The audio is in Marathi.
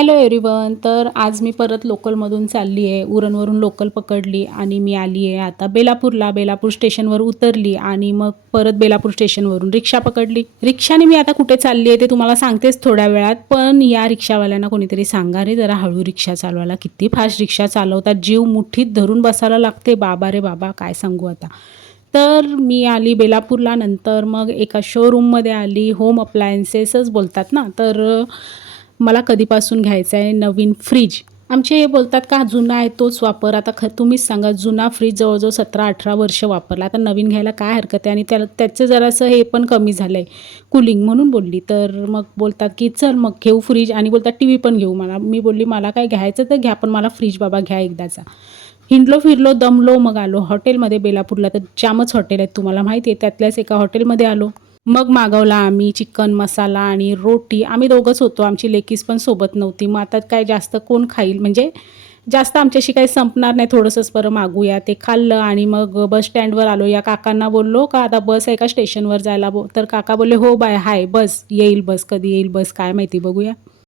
Hello everyone. तर आज मी परत लोकलमधून चालली आहे. उरणवरून लोकल पकडली आणि मी आली आहे आता बेलापूरला. बेलापूर स्टेशनवर उतरली आणि मग परत बेलापूर स्टेशनवरून रिक्षा पकडली. रिक्षाने मी आता कुठे चालली आहे ते तुम्हाला सांगतेच थोड्या वेळात. पण या रिक्षावाल्यांना कोणीतरी सांगा रे जरा हळू रिक्षा चालवायला. किती फास्ट रिक्षा चालवतात, जीव मुठीत धरून बसायला लागते. बाबा रे बाबा, काय सांगू आता. तर मी आली बेलापूरला. नंतर मग एका शोरूममध्ये आली. होम अप्लायन्सेसच बोलतात ना. तर मला कधीपासून घ्यायचं आहे नवीन फ्रीज. आमचे हे बोलतात का जुना आहे तोच वापर. आता तुम्हीच सांगा, जुना फ्रीज जवळजवळ 17-18 वर्ष वापरला, आता नवीन घ्यायला काय हरकत आहे. आणि त्याचं जरासं हे पण कमी झालं आहे, कूलिंग, म्हणून बोलली. तर मग बोलतात की चल मग घेऊ फ्रीज, आणि बोलतात टी व्ही पण घेऊ. मी बोलली मला काय घ्यायचं तर घ्या, पण मला फ्रीज बाबा घ्या एकदाचा. हिंडलो फिरलो दमलो, मग आलो हॉटेलमध्ये बेलापूरला. तर जामच हॉटेल आहेत तुम्हाला माहिती आहे. त्यातल्याच एका हॉटेलमध्ये आलो. मग मागवला आम्ही चिकन मसाला आणि रोटी. आम्ही दोघंच होतो, आमची लेकीस पण सोबत नव्हती. मग आता काय जास्त कोण खाईल, म्हणजे जास्त आमच्याशी काही संपणार नाही. थोडंसंच बरं मागूया. ते खाल्लं आणि मग बस स्टँडवर आलो. या काकांना बोललो का आता बस आहे का स्टेशनवर जायला. तर काका बोलले हो बाय, हाय बस येईल, बस कधी येईल बस काय माहिती, बघूया.